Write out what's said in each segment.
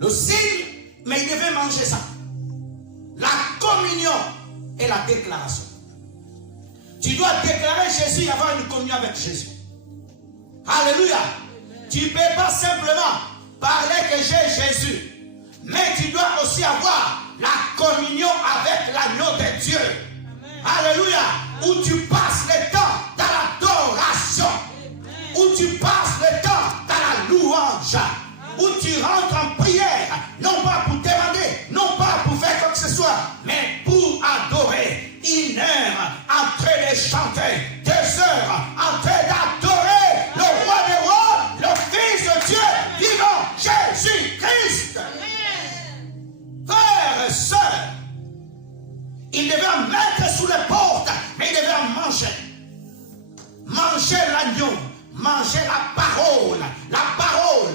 Le signe, mais il devait manger ça. La communion et la déclaration. Tu dois déclarer Jésus et avoir une communion avec Jésus. Alléluia. Tu ne peux pas simplement parler que j'ai Jésus, mais tu dois aussi avoir la communion avec l'agneau de Dieu. Alléluia. Où tu passes le temps dans l'adoration, où tu passes le temps dans la louange, où tu rentres en prière, non pas pour demander, non pas pour faire quoi que ce soit, mais pour adorer. 1 heure en train de chanter, 2 heures en train d'adorer le roi des rois, le Fils de Dieu vivant, Jésus-Christ. Frères et sœurs, il devait mettre sous les portes, mais il devait manger. Manger l'agneau, manger la parole, la parole.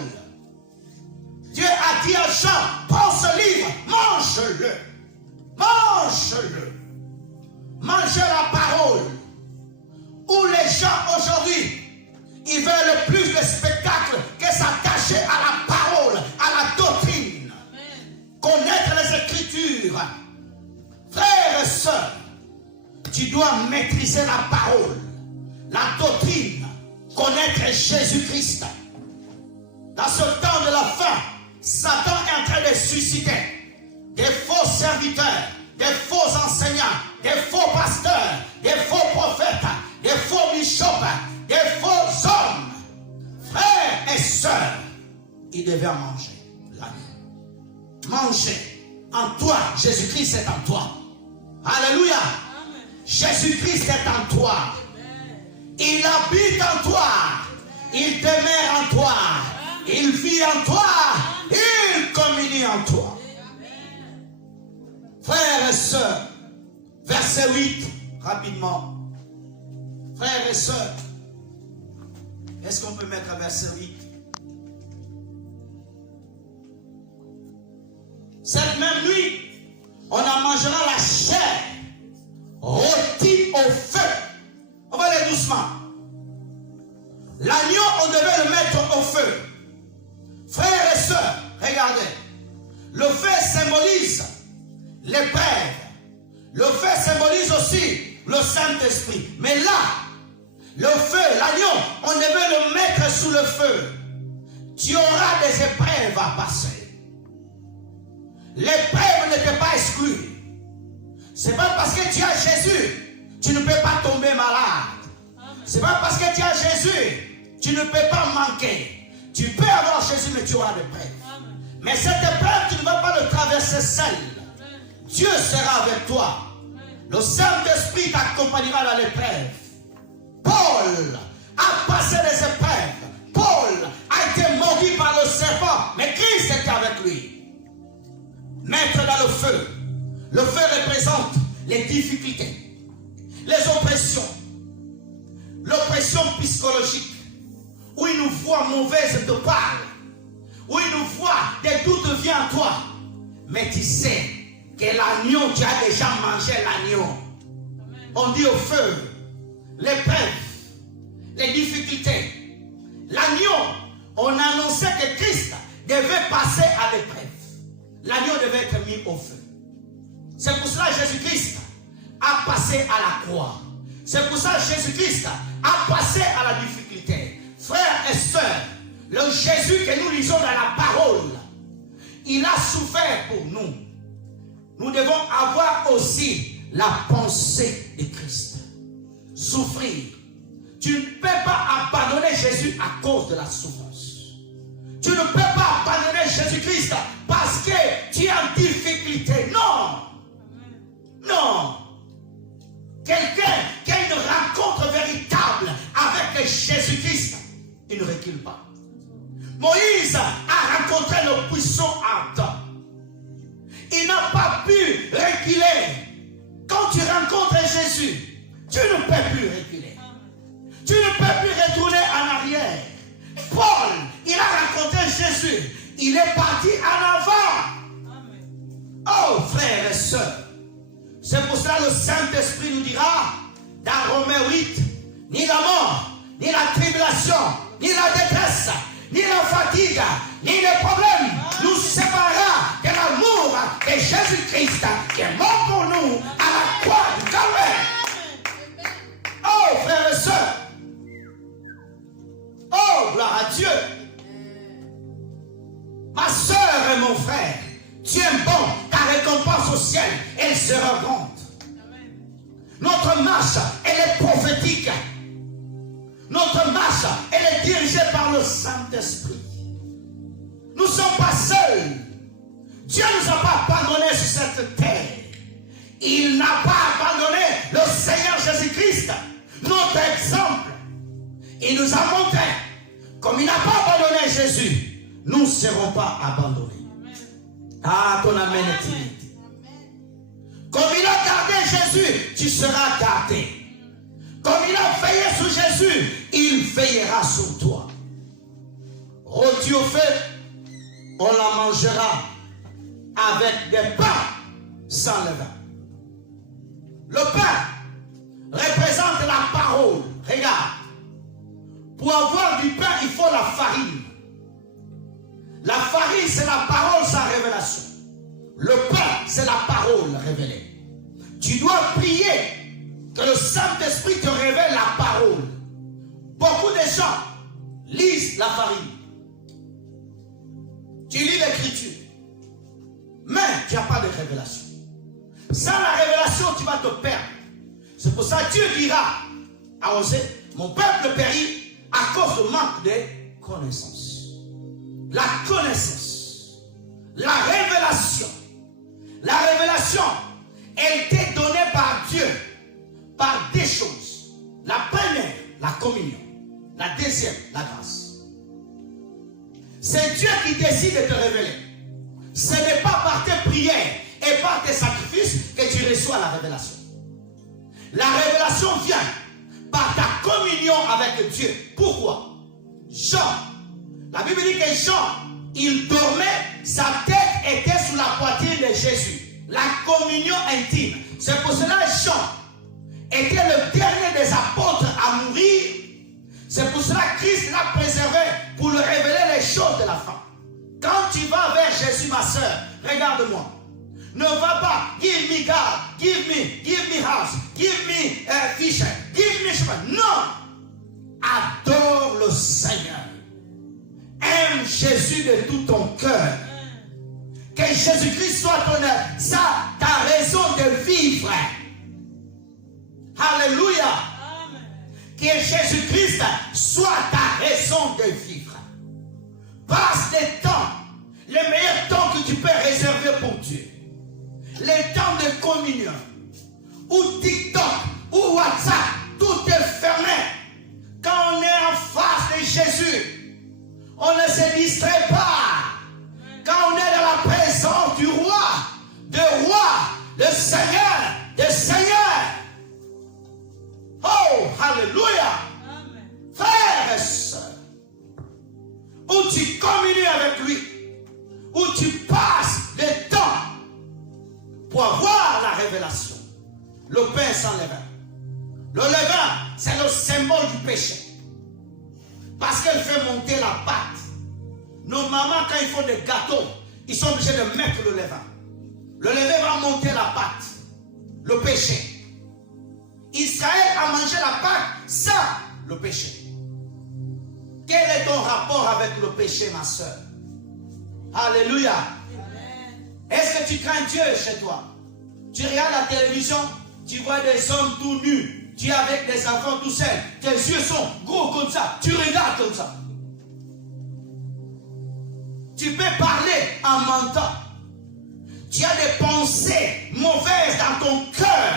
Dieu a dit à Jean, prends ce livre, mange-le. Mange-le. Mangez la parole. Où les gens aujourd'hui, ils veulent plus de spectacle que s'attacher à la parole, à la doctrine. Amen. Connaître les Écritures. Frères et sœurs, tu dois maîtriser la parole, la doctrine, connaître Jésus-Christ. Dans ce temps de la fin, Satan est en train de susciter des faux serviteurs, des faux enseignants, des faux pasteurs, des faux prophètes, des faux bishops, des faux hommes. Frères et sœurs, ils devaient manger l'agneau. Manger en toi. Jésus-Christ est en toi. Alléluia. Amen. Jésus-Christ est en toi. Amen. Il habite en toi. Il demeure en toi. Amen. Il vit en toi. Amen. Il communie en toi. Amen. Frères et sœurs, verset 8, rapidement. Frères et sœurs, est-ce qu'on peut mettre verset 8? Cette même nuit, on en mangera la chair rôtie au feu. On va aller doucement. L'agneau, on devait le mettre au feu. Frères et sœurs, regardez. Le feu symbolise l'épreuve. Le feu symbolise aussi le Saint-Esprit. Mais là, le feu, l'agneau, on devait le mettre sous le feu. Tu auras des épreuves à passer. L'épreuve n'était pas exclue. C'est pas parce que tu as Jésus, tu ne peux pas tomber malade. C'est pas parce que tu as Jésus, tu ne peux pas manquer. Tu peux avoir Jésus, mais tu auras des épreuves. Mais cette épreuve, tu ne vas pas le traverser seul. Dieu sera avec toi. Le Saint-Esprit t'accompagnera dans l'épreuve. Paul a passé les épreuves. Paul a été mordu par le serpent, mais Christ était avec lui. Mettre dans le feu. Le feu représente les difficultés, les oppressions, l'oppression psychologique, où une voix mauvaise te parle, où une voix des doutes vient à toi, mais tu sais que l'agneau, tu as déjà mangé l'agneau. On dit au feu, l'épreuve, les difficultés. L'agneau, on annonçait que Christ devait passer à l'épreuve. L'agneau devait être mis au feu. C'est pour cela que Jésus-Christ a passé à la croix. C'est pour ça que Jésus-Christ a passé à la difficulté. Frères et sœurs, le Jésus que nous lisons dans la parole, il a souffert pour nous. Nous devons avoir aussi la pensée de Christ. Souffrir. Tu ne peux pas abandonner Jésus à cause de la souffrance. Tu ne peux pas abandonner Jésus-Christ parce que tu es en difficulté. Non. Non. Quelqu'un qui a une rencontre véritable avec Jésus-Christ, il ne recule pas. Moïse a rencontré le puissant Adam. Il n'a pas pu reculer. Quand tu rencontres Jésus, tu ne peux plus reculer. Tu ne peux plus retourner en arrière. Paul, il a rencontré Jésus. Il est parti en avant. Oh, frères et sœurs, c'est pour cela que le Saint-Esprit nous dira dans Romains 8, ni la mort, ni la tribulation, ni la détresse, ni la fatigue, ni les problèmes nous séparera de l'amour de Jésus-Christ qui est mort pour nous à la croix du Calvaire. Oh, frères et sœurs. Oh, gloire à Dieu. Ma sœur et mon frère, tu es bon, ta récompense au ciel, elle sera grande. Notre marche, elle est prophétique. Notre marche, elle est dirigée par le Saint-Esprit. Nous ne sommes pas seuls. Dieu ne nous a pas abandonnés sur cette terre. Il n'a pas abandonné le Seigneur Jésus-Christ, notre exemple. Il nous a montré, comme il n'a pas abandonné Jésus, nous ne serons pas abandonnés. Ah, ton amen est timide. Comme il a gardé Jésus, tu seras gardé. Comme il a veillé sur Jésus, il veillera sur toi. Rôti au feu, on la mangera avec des pains sans levain. Le pain représente la parole. Regarde, pour avoir du pain, il faut la farine. La farine, c'est la parole sans révélation. Le pain, c'est la parole révélée. Tu dois prier que le Saint-Esprit te révèle la parole. Beaucoup de gens lisent la farine. Tu lis l'écriture, mais tu n'as pas de révélation. Sans la révélation, tu vas te perdre. C'est pour ça que Dieu dira à Osée, mon peuple périt à cause du manque de connaissance. La connaissance, la révélation. La révélation, elle t'est donnée par Dieu, par des choses. La première, la communion. La deuxième, la grâce. C'est Dieu qui décide de te révéler. Ce n'est pas par tes prières et par tes sacrifices que tu reçois la révélation. La révélation vient par ta communion avec Dieu. Pourquoi? Jean, la Bible dit que Jean, il dormait, sa tête était sous la poitrine de Jésus. La communion intime. C'est pour cela que Jean était le dernier des apôtres à mourir. C'est pour cela que Christ l'a préservé pour lui révéler les choses de la fin. Quand tu vas vers Jésus, ma soeur, regarde-moi. Ne va pas, give me God, give me house, give me fish, give me shepherd. Non. Adore le Seigneur. Aime Jésus de tout ton cœur. Que Jésus-Christ soit ton œuvre. Ça, ta raison de vivre. Alléluia. Que Jésus-Christ soit ta raison de vivre. Passe les temps, les meilleurs temps que tu peux réserver pour Dieu. Les temps de communion, ou TikTok, ou WhatsApp, tout est fermé. Quand on est en face de Jésus, on ne se distrait pas. Quand on est dans la présence du roi, le Seigneur, des seigneurs. Oh, alléluia. Frères et sœurs, où tu communies avec lui, où tu passes le temps pour avoir la révélation. Le pain sans levain. Le levain, c'est le symbole du péché. Parce qu'elle fait monter la pâte. Nos mamans, quand ils font des gâteaux, ils sont obligés de mettre le levain. Le levain va monter la pâte. Le péché. Israël a mangé la pâte sans le péché. Quel est ton rapport avec le péché, ma soeur? Alléluia. Est-ce que tu crains Dieu chez toi? Tu regardes la télévision, tu vois des hommes tout nus, tu es avec des enfants tout seuls, tes yeux sont gros comme ça, tu regardes comme ça. Tu peux parler en mentant. Tu as des pensées mauvaises dans ton cœur.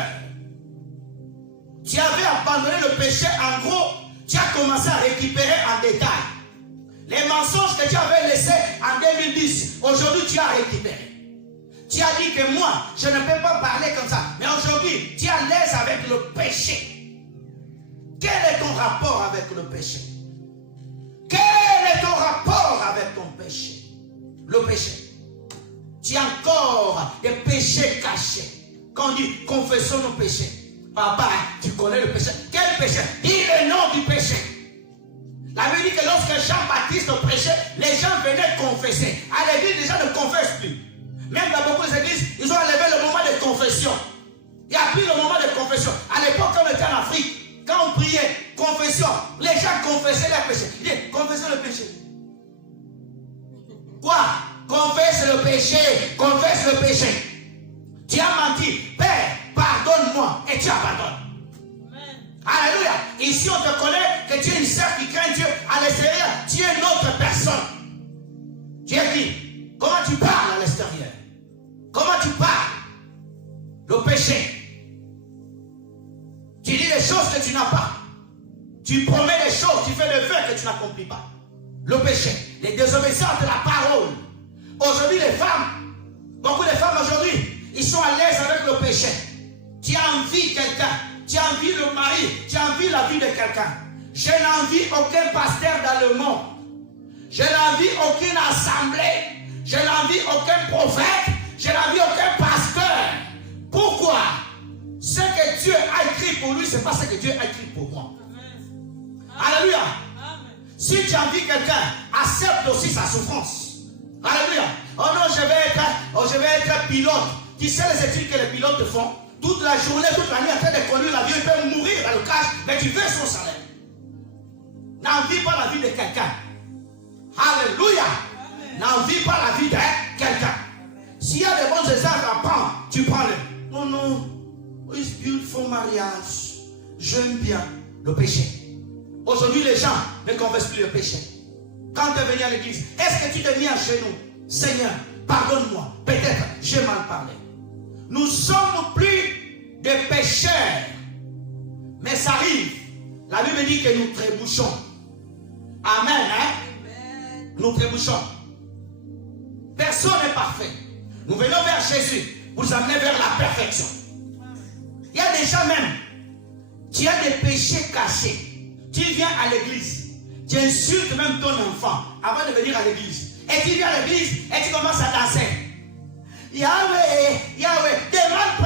Tu avais abandonné le péché, en gros, tu as commencé à récupérer en détail. Les mensonges que tu avais laissés en 2010, aujourd'hui tu as récupéré. Tu as dit que moi, je ne peux pas parler comme ça. Mais aujourd'hui, tu es à l'aise avec le péché. Quel est ton rapport avec le péché? Quel est ton rapport avec ton péché? Le péché. Tu as encore des péchés cachés. Quand on dit confessons nos péchés. Papa, tu connais le péché. Quel péché? Dis le nom du péché. La Bible dit que lorsque Jean-Baptiste prêchait, les gens venaient confesser. À l'église, les gens ne confessent plus. Même dans beaucoup d'églises, ils ont enlevé le moment de confession. Il n'y a plus le moment de confession. À l'époque, quand on était en Afrique, quand on priait, confession, les gens confessaient leurs péchés. Ils disaient, confessez le péché. Quoi? Confesse le péché. Confesse le péché. Tu as menti. Père, pardonne-moi. Et tu abandonnes. Alléluia. Ici, on te connaît que tu es une sœur qui craint Dieu. À l'extérieur, tu es une autre personne. Tu es qui? Comment tu parles à l'extérieur? Comment tu parles? Le péché. Tu dis des choses que tu n'as pas. Tu promets des choses, tu fais des vœux que tu n'accomplis pas. Le péché. Les désobéissances de la parole. Aujourd'hui, les femmes, beaucoup de femmes aujourd'hui, ils sont à l'aise avec le péché. Tu as envie de quelqu'un. Tu as envie le mari, tu as envie la vie de quelqu'un. Je n'envie aucun pasteur dans le monde. Je n'envie aucune assemblée. Je n'envie aucun prophète. Je n'envie aucun pasteur. Pourquoi? Ce que Dieu a écrit pour lui, ce n'est pas ce que Dieu a écrit pour moi. Alléluia. Si tu envies quelqu'un, accepte aussi sa souffrance. Alléluia. Oh non, je vais être pilote. Tu sais les études que les pilotes font? Toute la journée, toute la nuit, en train de conduire l'avion, il peut mourir dans le crash, mais tu veux son salaire. N'envie pas la vie de quelqu'un. Alléluia. N'envie pas la vie de quelqu'un. S'il y a des bons exemples à prendre, tu prends-les. Non, non. It's beautiful mariage. J'aime bien le péché. Aujourd'hui, les gens ne confessent plus le péché. Quand tu es venu à l'église, est-ce que tu t'es mis à genoux? Seigneur, pardonne-moi. Peut-être j'ai mal parlé. Nous sommes plus des pécheurs. Mais ça arrive. La Bible dit que nous trébuchons. Amen. Hein? Nous trébuchons. Personne n'est parfait. Nous venons vers Jésus pour nous amener vers la perfection. Il y a des gens même, tu as des péchés cachés. Tu viens à l'église. Tu insultes même ton enfant avant de venir à l'église. Et tu viens à l'église et tu commences à danser. Yahweh, Yahweh, demande